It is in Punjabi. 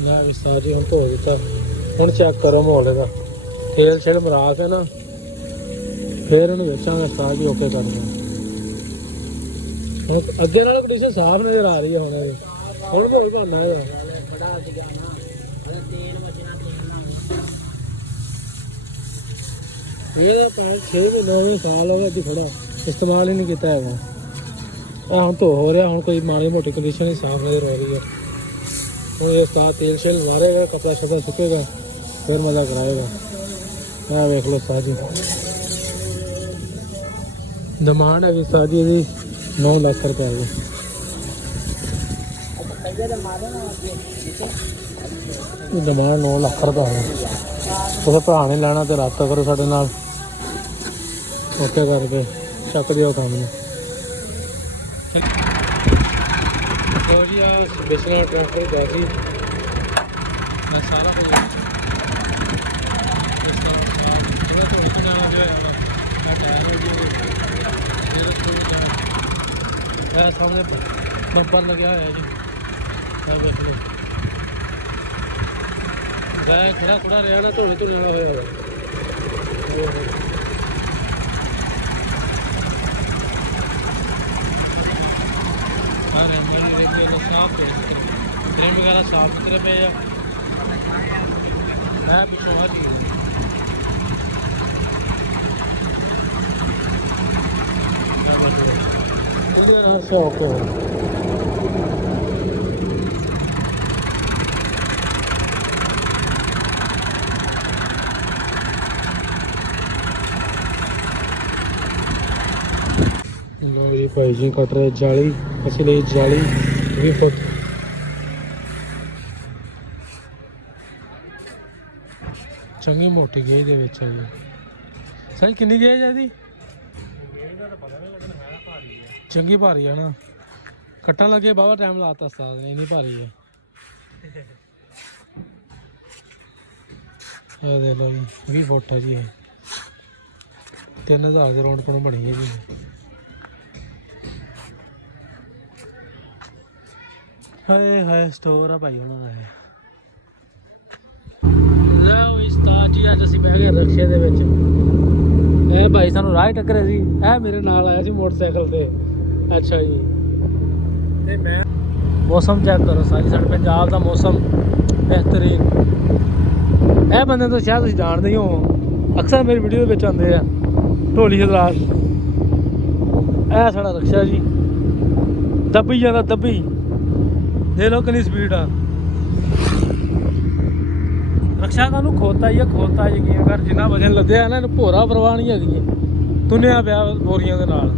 ਮੈਂ ਵੀ ਸਾਜੀ ਹੁਣ ਧੋ ਦਿੱਤਾ। ਹੁਣ ਚੈੱਕ ਕਰੋ ਮਾਹੌਲ ਇਹਦਾ। ਤੇਲ ਛਿਲ ਮਰਾ ਕੇ ਨਾ ਫਿਰ ਉਹਨੂੰ ਵੇਚਾਂਗੇ ਸਾਜੀ ਓਕੇ ਕਰਦੇ। ਹੁਣ ਅੱਗੇ ਨਾਲ ਕੰਡੀਸ਼ਨ ਸਾਫ਼ ਨਜ਼ਰ ਆ ਰਹੀ ਹੈ ਹੁਣ ਇਹਦੀ। ਹੁਣ ਮਾਹੌਲ ਬਣਨਾ ਇਹਦਾ। ਇਹਦਾ 5-6 ਮਹੀਨੇ ਸਾਲ ਹੋ ਗਏ ਅੱਜ ਖੜਾ, ਇਸਤੇਮਾਲ ਹੀ ਨਹੀਂ ਕੀਤਾ ਹੈਗਾ। ਆ ਹੁਣ ਧੋ ਹੋ ਰਿਹਾ। ਹੁਣ ਕੋਈ ਮਾੜੀ ਮੋਟੀ ਕੰਡੀਸ਼ਨ ਹੀ ਸਾਫ਼ ਨਜ਼ਰ ਆ ਰਹੀ ਹੈ। ਹੁਣ ਇਹ ਉਸਤਾਦ ਤੇਲ ਸ਼ੇਲ ਮਾਰੇਗਾ, ਕਪੜਾ ਸ਼ਪੜਾ ਸੁੱਕੇਗਾ, ਫਿਰ ਮਜ਼ਾ ਕਰਾਏਗਾ। ਇਹ ਵੇਖ ਲਓ ਸਾਜੀ ਡਿਮਾਂਡ ਹੈਗੀ ਸਾਜੀ ਦੀ 9 ਲੱਖ ਰੁਪਏ ਦੀ। ਡਿਮਾਂਡ 9 ਲੱਖ ਰੁਪਏ ਹੈ। ਉਹਦੇ ਭਰਾ ਨੇ ਲੈਣਾ ਤੇ ਰਾਬਤਾ ਕਰੋ ਸਾਡੇ ਨਾਲ, ਓਕੇ ਕਰਕੇ ਚੱਕ ਦਿਓ ਕੰਮ ਨੂੰ। ਲੋ ਜੀ ਆ ਬਿਸਲਾ ਟਰੈਕਟਰ ਗਿਆ ਸੀ। ਮੈਂ ਸਾਰਾ ਕੁਝ ਇਸ ਤਰ੍ਹਾਂ ਥੋੜਾ ਥੋੜਾ ਜਿਹਾ ਹੋ ਗਿਆ ਹੈ। ਮੈਂ ਟਾਇਰ ਹੋ ਜੀ ਇਹ ਸਾਹਮਣੇ ਬੰਪਰ ਲੱਗਿਆ ਹੋਇਆ ਜੀ। ਇਹ ਵੇਖ ਲਓ ਗਾਇ ਖੜਾ ਖੜਾ ਰਿਹਾ ਨਾ, ਧੋਲੀ ਧੁਲੀ ਵਾਲਾ ਹੋਇਆ ਵਾ। ਸਾਫ ਟ੍ਰੇਨ ਵਗੈਰਾ ਸਾਫ ਸੁਥਰੇ ਪਏ ਆ। ਮੈਂ ਪਿੱਛੋਂ ਆ ਚੀਜ਼ ਇਹਦੇ ਨਾਲ ਸੇ ਓਕੇ ਹੋ। ਲੋ ਜੀ ਭਾਈ ਜੀ ਕੱਟ ਰਹੇ ਜਾਲੀ, ਅਸੀਂ ਲਈ ਜਾਲੀ 20 ਫੁੱਟ। ਚੰਗੀ ਮੋਟੀ ਗੇਜ ਦੇ ਵਿੱਚ ਹੈ ਜੀ। ਸਹੀ ਕਿੰਨੀ ਗੇਜ ਹੈ ਇਹਦੀ? ਚੰਗੀ ਭਾਰੀ ਹੈ ਨਾ। ਕੱਟਣ ਲੱਗੇ ਬਾਵਾ ਟਾਈਮ ਲਾਤਾ ਉਸਤਾਦ ਨੇ, ਇੰਨੀ ਭਾਰੀ ਹੈ। ਇਹ ਦੇਖ ਲਓ ਜੀ 20 ਫੁੱਟ ਹੈ ਜੀ। ਇਹ 3000 ਦੇ ਰੌਂਡ ਕੋਲੋਂ ਬਣੀ ਹੈ ਜੀ। ਹਾਏ ਹਾਏ ਸਟੋਰ ਆ ਭਾਈ ਉਹਨਾਂ ਦਾ ਹੈ। ਲਓ ਉਸਤਾਦ ਜੀ ਅੱਜ ਅਸੀਂ ਬਹਿ ਗਏ ਰਕਸ਼ੇ ਦੇ ਵਿੱਚ। ਇਹ ਭਾਈ ਸਾਨੂੰ ਰਾਹ ਟੱਕਰੇ ਸੀ। ਇਹ ਮੇਰੇ ਨਾਲ ਆਇਆ ਸੀ ਮੋਟਰਸਾਈਕਲ ਤੇ। ਅੱਛਾ ਜੀ। ਤੇ ਮੈਂ ਮੌਸਮ ਚੈੱਕ ਕਰੋ ਸਾਰੀ, ਸਾਡੇ ਪੰਜਾਬ ਦਾ ਮੌਸਮ ਬਿਹਤਰੀਨ। ਇਹ ਬੰਦੇ ਤੋਂ ਸ਼ਾਇਦ ਤੁਸੀਂ ਜਾਣਦੇ ਹੀ ਹੋ, ਅਕਸਰ ਮੇਰੀ ਵੀਡੀਓ ਦੇ ਵਿੱਚ ਆਉਂਦੇ ਆ, ਢੋਲੀ ਹਜ਼ਰਾਤ। ਇਹ ਸਾਡਾ ਰਕਸ਼ਾ ਜੀ ਦੱਬੀ ਜਾਂਦਾ, ਦੱਬੀ ਦੇਖ ਲਓ ਕਿੰਨੀ ਸਪੀਡ ਆ। ਰਕਸ਼ਾ ਕਾਹਨੂੰ ਖੋਤਾ ਹੀ ਆ, ਖੋਤਾ ਯਕੀਨ ਕਰ। ਜਿੰਨਾ ਵਜਨ ਲੱਦਿਆ ਨਾ ਇਹਨੂੰ ਭੋਰਾ ਪਰਵਾਹ ਨਹੀਂ ਹੈਗੀ। ਤੁੰਨਿਆ ਪਿਆ ਬੋਰੀਆਂ ਦੇ ਨਾਲ।